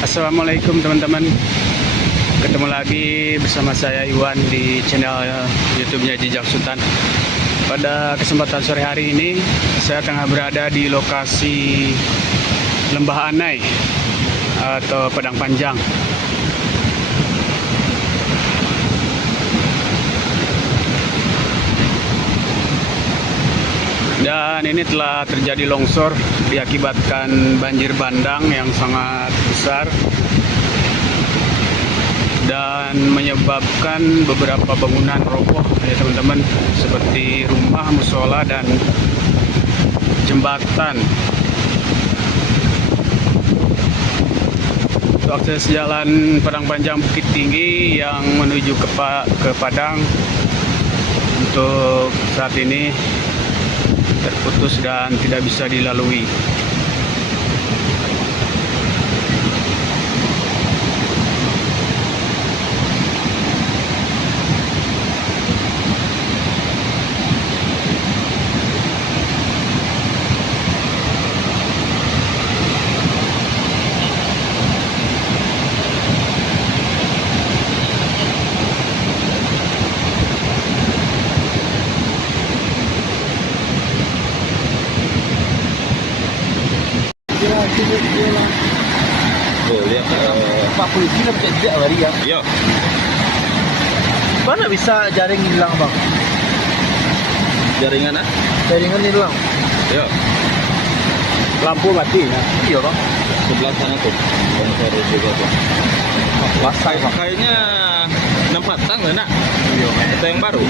Assalamualaikum teman-teman. Ketemu lagi bersama saya Iwan di channel YouTube-nya Jejak Sultan. Pada kesempatan sore hari ini saya tengah berada di lokasi Lembah Anai atau Padang Panjang. Dan ini telah terjadi longsor diakibatkan banjir bandang yang sangat besar dan menyebabkan beberapa bangunan roboh ya teman-teman, seperti rumah, musola, dan jembatan. Untuk akses jalan Padang Panjang Bukit Tinggi yang menuju ke Padang untuk saat ini terputus dan tidak bisa dilalui. Oh, lihat Pak polisi nak tidak lari ya. ya. Mana bisa jaring hilang bang? Jaringan Jaringan hilang. ya. Lampu mati ya. Iya bang. Sebelah sana tuh longsor juga tuh. Basah bang. Kayaknya 6 pasang enak. Iya. Itu yang baru.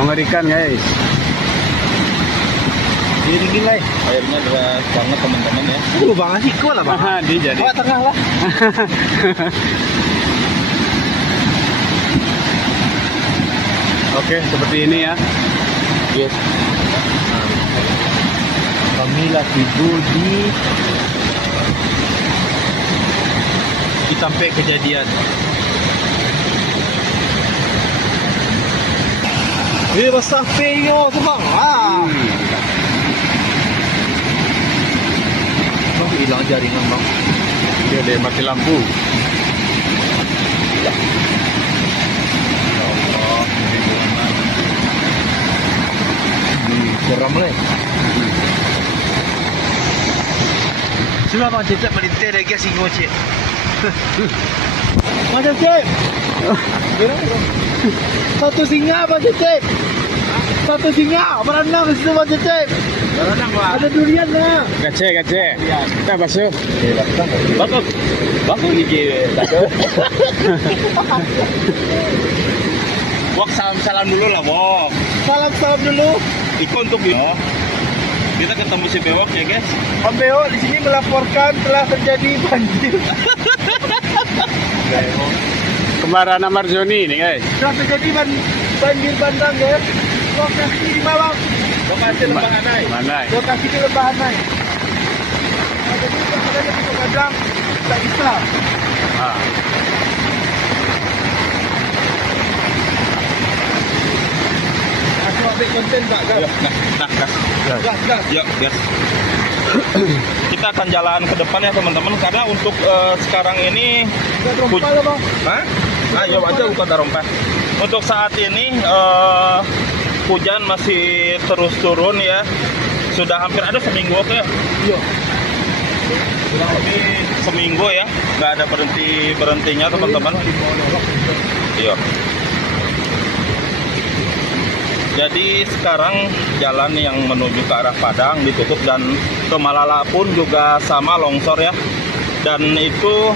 Mengerikan guys. Jadi gini lah. Airnya deras banget teman-teman ya. Bang Asiko lah bang. Dia jadi. Awak tengah lah. Oke, seperti ini ya. Yes. Kami lah tidur di sampai kejadian. Basah peyo tu bang. Bang hilang jaringan bang. Dia mati lampu. Ya Allah, seram lah. Sudah bang cecep melintir lagi singo cek. Macam cek. Satu singa bang cecep. Satu singa berenang di situ bang cecep. Berenang lah. Ada durian lah. Gace. Kita basuh. Bagus. Bagus gigi. Wak salam dulu lah, Wak. Salam dulu. Iko untuk ya. Kita ketemu si Bewok ya, guys. Om Beo di sini melaporkan telah terjadi banjir. Kembaran Marzoni ini guys. Telah terjadi banjir bandang ya. Lokasi di mana? Lokasi Lembah Anai. Mana? Lokasi di Lembah Anai. Jadi kita ada di Padang, tak bisa. Ah. Aku ambil konten tak kan? Gas. Yuk, gas. Kita akan jalan ke depan ya teman-teman, karena untuk sekarang ini Kita rompa lah bang. Hah? Ayo aja bukan tarumpah. Untuk saat ini hujan masih terus turun ya. Sudah hampir ada seminggu oke ya. Iya. Sudah lebih seminggu ya. Nggak ada berhentinya teman-teman. Iya. Jadi sekarang jalan yang menuju ke arah Padang ditutup dan ke Malala pun juga sama longsor ya. Dan itu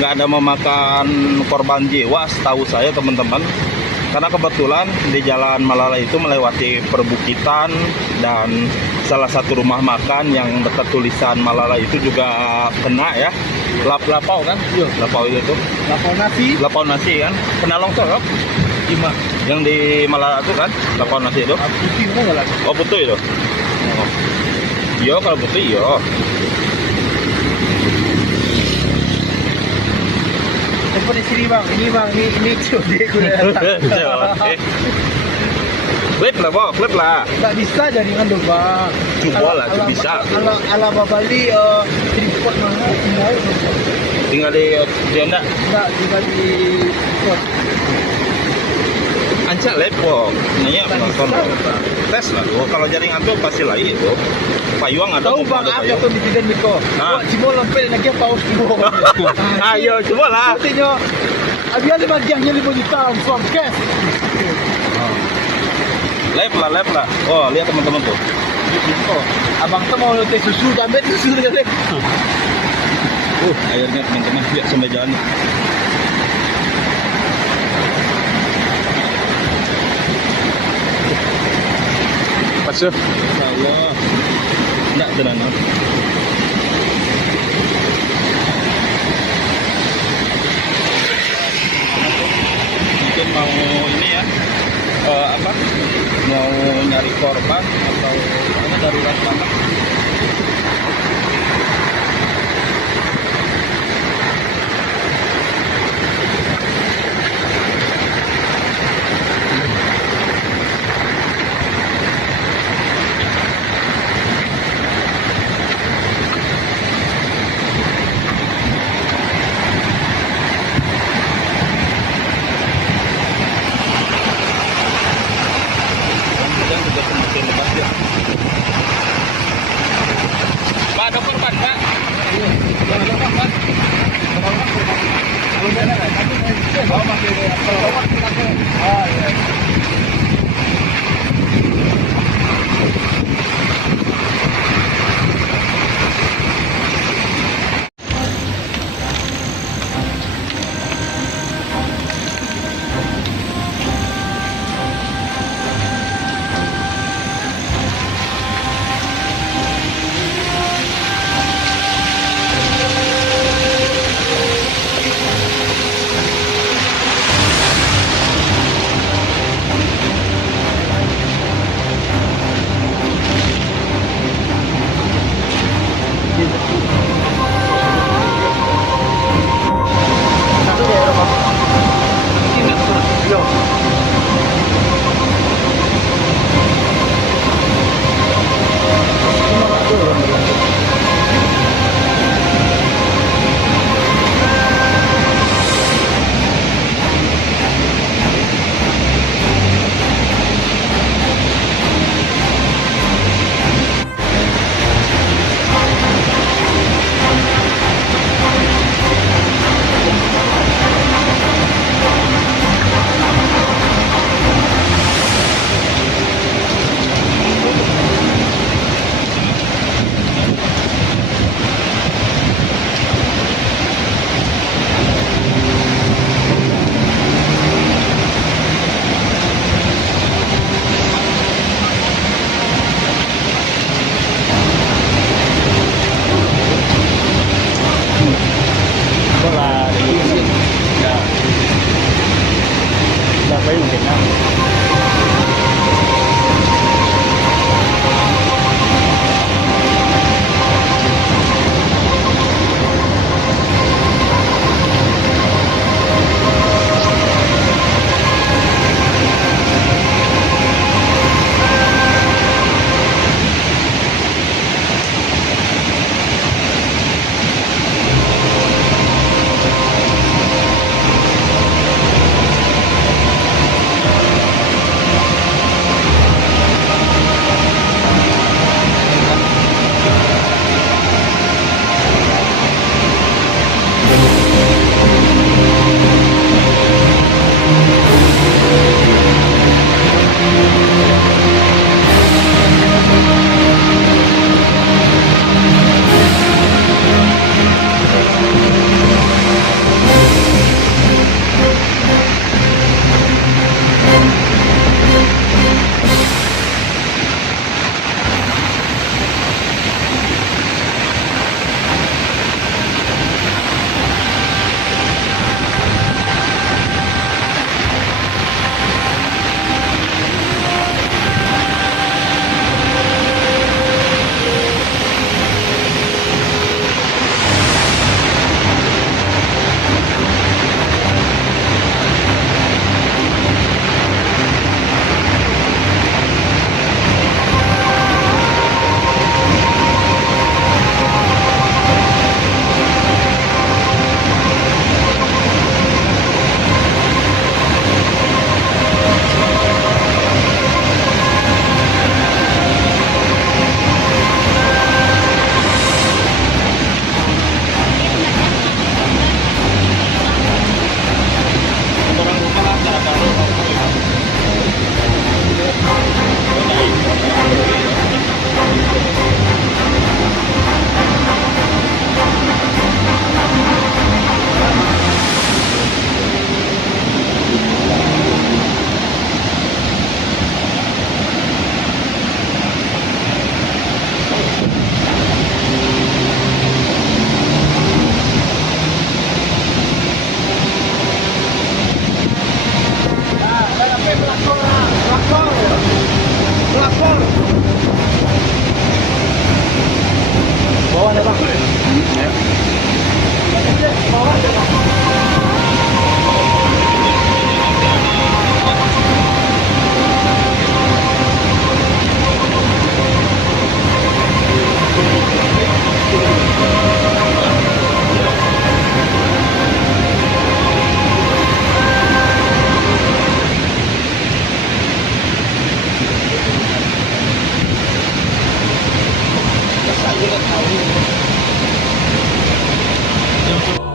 nggak ada memakan korban jiwa setahu saya teman-teman. Karena kebetulan di jalan Malala itu melewati perbukitan dan salah satu rumah makan yang dekat tulisan Malala itu juga kena ya. Lapau kan? Iya. Lapau itu. Lapor nasi kan? Kena longsor kan? lima. Yang di Malala itu kan? Lapau nasi itu. Putih mana lah? Oh putih itu. Oh. Iya kalau putih iya. Telepon di sini bang. Ini bang. Ini COD aku dah datang. COD. Klip lah, Pak, klip lah. Nggak bisa jaringan dong, Bang. Coba lah, bisa. Ala Bali tripod mana? Tinggal dong, Bang. Tinggal di jenda. Nggak, tinggal di tripod. Ancak lepok. Nih ya, Nggak penonton. bisa, Bang. Tes lah, lu. Kalau jaringan tuh pasti lah itu. Payung ada. Tahu mau Bang, ada apa payung. tuh di tiga Niko? Ah. Wah, cimo lempel lagi paus cimo. Ayo, coba lah. Artinya, abis ada bagiannya 5 juta, from cash. Lep lah. Oh, lihat teman-teman tuh. Niko, abang tuh mau teh susu, ambil susu dengan Airnya teman-teman, lihat sampai jalan. Pasir. Allah. Enggak tenang. Mungkin mau ini ya. Apa? Mau nyari korban atau mana darurat banget. Kemudian juga semakin lebat ya. Pak, ada korban, Pak. Kalau mana? Kalau masih ada, kalau